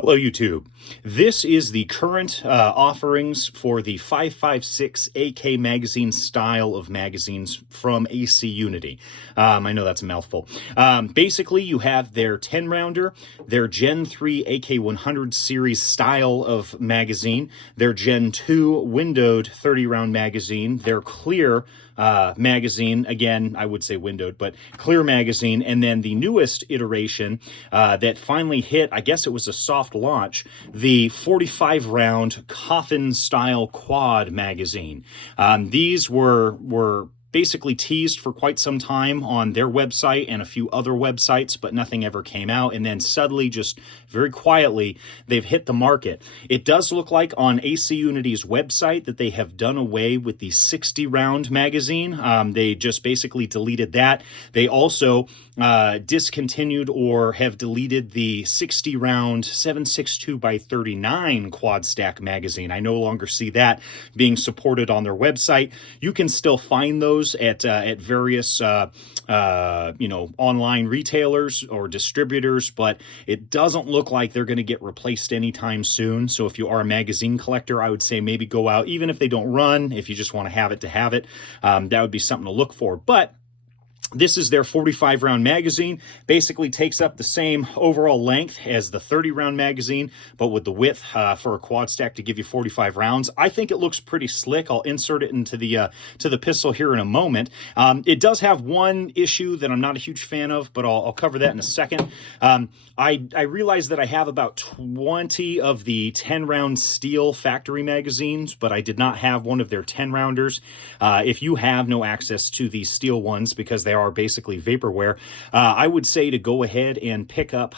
Hello, YouTube. This is the current offerings for the 5.56 AK magazine style of magazines from AC Unity. I know that's a mouthful. Basically, you have their 10-rounder, their Gen 3 AK100 series style of magazine, their Gen 2 windowed 30-round magazine, their clear magazine, again, I would say windowed, but clear magazine, and then the newest iteration that finally hit, I guess it was a soft launch, the 45-round coffin-style quad magazine. These were basically teased for quite some time on their website and a few other websites, but nothing ever came out. And then suddenly, just very quietly, they've hit the market. It does look like on AC Unity's website that they have done away with the 60-round magazine. They just basically deleted that. They also discontinued or have deleted the 60-round 7.62 by 39 quad stack magazine. I no longer see that being supported on their website. You can still find those at various online retailers or distributors, but it doesn't look like they're going to get replaced anytime soon. So if you are a magazine collector, I would say maybe go out, even if they don't run, if you just want to have it, that would be something to look for. But this is their 45-round magazine. Basically takes up the same overall length as the 30-round magazine, but with the width for a quad stack to give you 45 rounds. I think it looks pretty slick. I'll insert it into the to the pistol here in a moment. It does have one issue that I'm not a huge fan of, but I'll cover that in a second. I realize that I have about 20 of the 10-round steel factory magazines, but I did not have one of their 10-rounders. If you have no access to the steel ones because they are basically vaporware, I would say to go ahead and pick up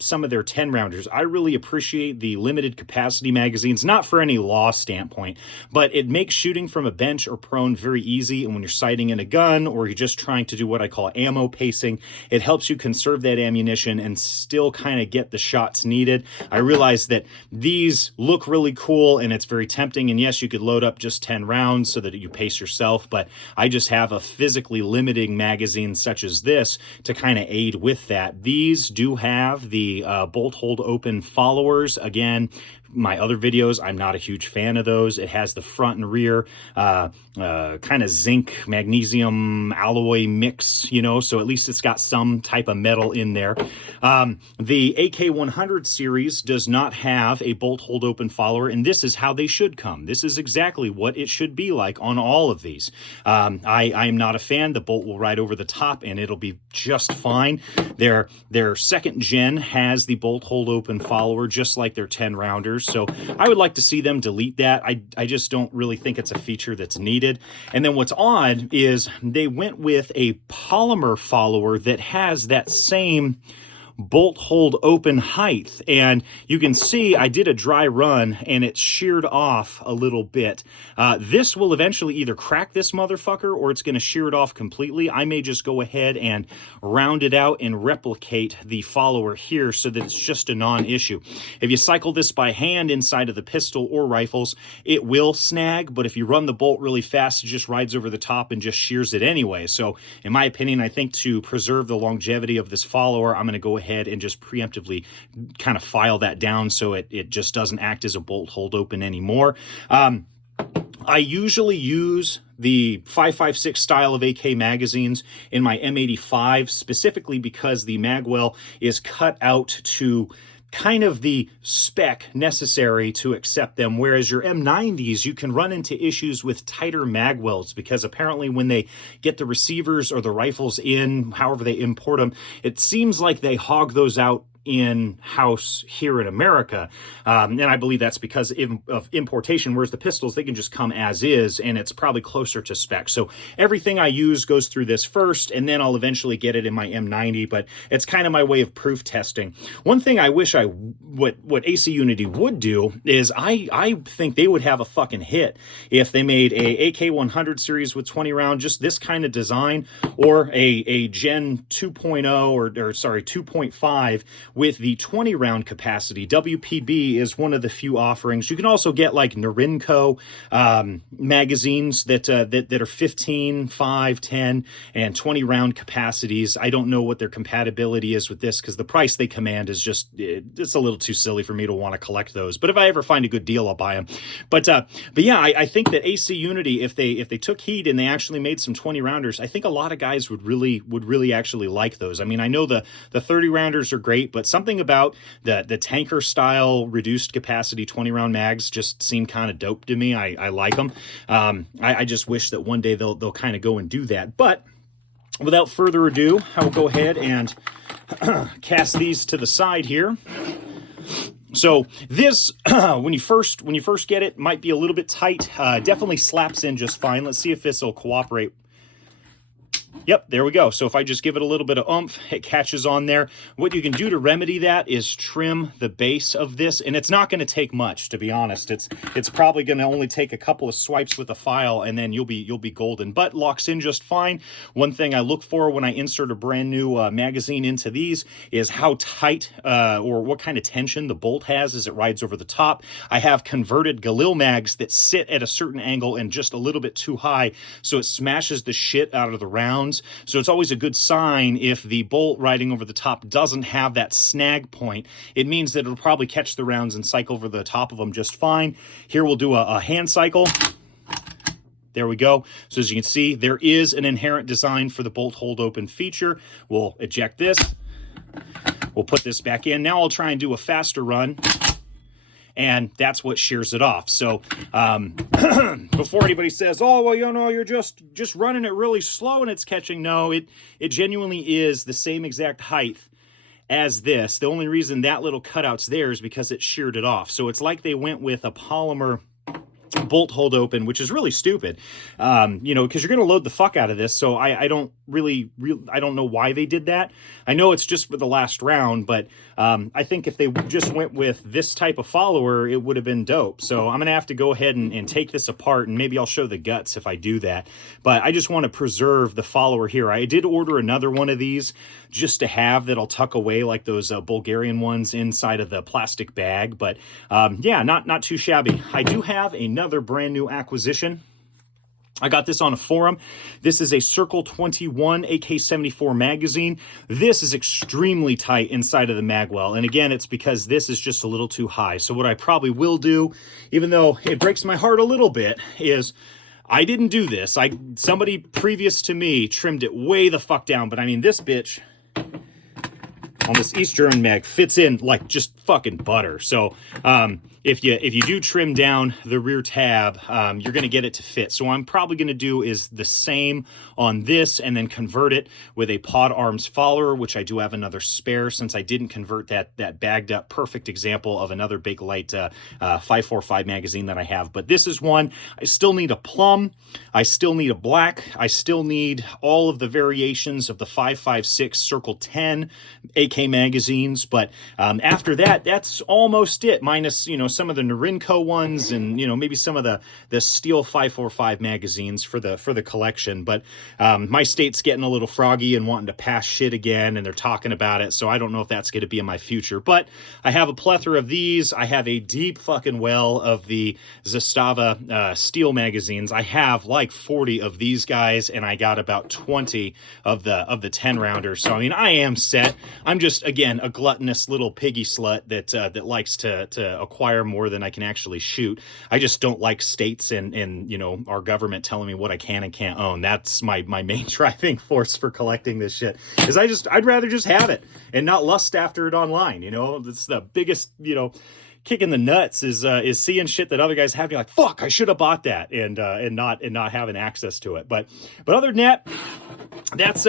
some of their 10-rounders. I really appreciate the limited capacity magazines, not for any law standpoint, but it makes shooting from a bench or prone very easy. And when you're sighting in a gun or you're just trying to do what I call ammo pacing, it helps you conserve that ammunition and still kind of get the shots needed. I realize that these look really cool and it's very tempting. And yes, you could load up just 10 rounds so that you pace yourself, but I just have a physically limiting magazine such as this to kind of aid with that. These do have the bolt hold open followers. Again, my other videos, I'm not a huge fan of those. It has the front and rear kind of zinc magnesium alloy mix, so at least it's got some type of metal in there. The AK100 series does not have a bolt hold open follower, and this is how they should come. This is exactly what it should be like on all of these. I am not a fan. The bolt will ride over the top and it'll be just fine. Their second gen has the bolt hold open follower just like their 10 rounders. So I would like to see them delete that. I just don't really think it's a feature that's needed. And then what's odd is they went with a polymer follower that has that same bolt hold open height, and you can see I did a dry run and it sheared off a little bit. This will eventually either crack this motherfucker or it's going to shear it off completely. I may just go ahead and round it out and replicate the follower here so that it's just a non-issue. If you cycle this by hand inside of the pistol or rifles, it will snag, but if you run the bolt really fast, it just rides over the top and just shears it anyway. So in my opinion, I think to preserve the longevity of this follower, I'm going to go ahead and just preemptively kind of file that down so it just doesn't act as a bolt hold open anymore. I usually use the 5.56 style of AK magazines in my M85 specifically because the magwell is cut out to kind of the spec necessary to accept them, whereas your M90s, you can run into issues with tighter magwells because apparently when they get the receivers or the rifles in, however they import them, it seems like they hog those out in-house here in America. And I believe that's because of importation, whereas the pistols, they can just come as is, and it's probably closer to spec. So everything I use goes through this first, and then I'll eventually get it in my M90, but it's kind of my way of proof testing. One thing I wish what AC Unity would do is I think they would have a fucking hit if they made a AK100 series with 20 round, just this kind of design, or a Gen 2.0 or sorry, 2.5 with the 20 round capacity. WPB is one of the few offerings. You can also get like Norinco magazines that are 15, 5, 10, and 20 round capacities. I don't know what their compatibility is with this because the price they command is just, it's a little too silly for me to want to collect those. But if I ever find a good deal, I'll buy them. But yeah, I think that AC Unity, if they took heed and they actually made some 20 rounders, I think a lot of guys would really actually like those. I mean, I know the 30 rounders are great, but something about the tanker style reduced capacity 20 round mags just seem kind of dope to me. I like them. I just wish that one day they'll kind of go and do that. But without further ado, I will go ahead and cast these to the side here. So this, when you first get it, might be a little bit tight. Definitely slaps in just fine. Let's see if this will cooperate. Yep, there we go. So if I just give it a little bit of oomph, it catches on there. What you can do to remedy that is trim the base of this, and it's not going to take much, to be honest. It's probably going to only take a couple of swipes with the file, and then you'll be golden. But locks in just fine. One thing I look for when I insert a brand new magazine into these is how tight or what kind of tension the bolt has as it rides over the top. I have converted Galil mags that sit at a certain angle and just a little bit too high, so it smashes the shit out of the rounds. So it's always a good sign if the bolt riding over the top doesn't have that snag point. It means that it'll probably catch the rounds and cycle over the top of them just fine. Here we'll do a hand cycle. There we go. So as you can see, there is an inherent design for the bolt hold open feature. We'll eject this. We'll put this back in. Now I'll try and do a faster run. And that's what shears it off. So before anybody says, oh, well, you know, you're just running it really slow and it's catching. No, it genuinely is the same exact height as this. The only reason that little cutout's there is because it sheared it off. So it's like they went with a polymer bolt hold open, which is really stupid, you know, because you're going to load the fuck out of this. So I don't I don't know why they did that. I know it's just for the last round, but I think if they just went with this type of follower, it would have been dope. So I'm going to have to go ahead and take this apart, and maybe I'll show the guts if I do that. But I just want to preserve the follower here. I did order another one of these just to have that I'll tuck away like those Bulgarian ones inside of the plastic bag. But yeah, not too shabby. I do have another brand new acquisition. I got this on a forum. This is a Circle 21 AK-74 magazine. This is extremely tight inside of the magwell. And again, it's because this is just a little too high. So what I probably will do, even though it breaks my heart a little bit, is I didn't do this. Somebody previous to me trimmed it way the fuck down. But I mean, this bitch on this East German mag fits in like just fucking butter. So if you do trim down the rear tab, you're going to get it to fit. So what I'm probably going to do is the same on this and then convert it with a Pod Arms follower, which I do have another spare since I didn't convert that bagged up. Perfect example of another big light 545 magazine that I have. But this is one. I still need a plum. I still need a black. I still need all of the variations of the 5.56 Circle 10 AK magazines. But after that, that's almost it, minus, you know, some of the Norinco ones and, you know, maybe some of the steel 545 magazines for the collection. But my state's getting a little froggy and wanting to pass shit again, and they're talking about it. So I don't know if that's going to be in my future. But I have a plethora of these. I have a deep fucking well of the Zastava steel magazines. I have like 40 of these guys, and I got about 20 of the 10 rounders. So I mean, I am set. I'm just, again, a gluttonous little piggy slut that likes to acquire more than I can actually shoot. I just don't like states and you know, our government telling me what I can and can't own. That's my main driving force for collecting this shit, is I'd rather just have it and not lust after it online. You know, it's the biggest, you know, kick in the nuts is seeing shit that other guys have. You're like, fuck, I should have bought that, and not having access to it. But other than that, that's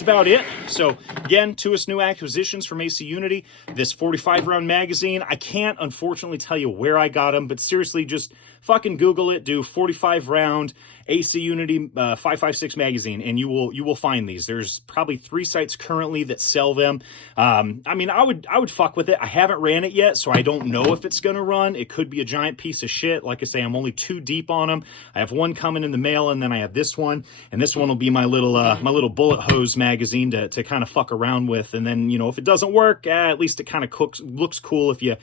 about it. So again, two new acquisitions from AC Unity. This 45 round magazine. I can't unfortunately tell you where I got them, but seriously, just fucking Google it, do 45 round AC Unity 5.56 magazine, and you will find these. There's probably 3 sites currently that sell them. I mean, I would fuck with it. I haven't ran it yet, so I don't know if it's gonna run. It could be a giant piece of shit. Like I say, I'm only 2 deep on them. I have one coming in the mail, and then I have this one, and this one will be my little bullet hose magazine to kind of fuck around with. And then, you know, if it doesn't work, at least it kind of looks cool if you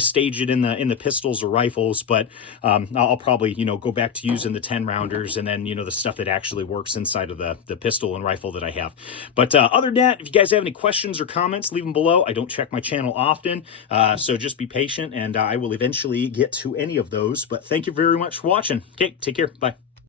stage it in the pistols or rifles. But I'll probably, you know, go back to using the 10 rounders, and then, you know, the stuff that actually works inside of the pistol and rifle that I have. But other than that, if you guys have any questions or comments, leave them below. I don't check my channel often, so just be patient, and I will eventually get to any of those. But thank you very much for watching. Okay, take care. Bye.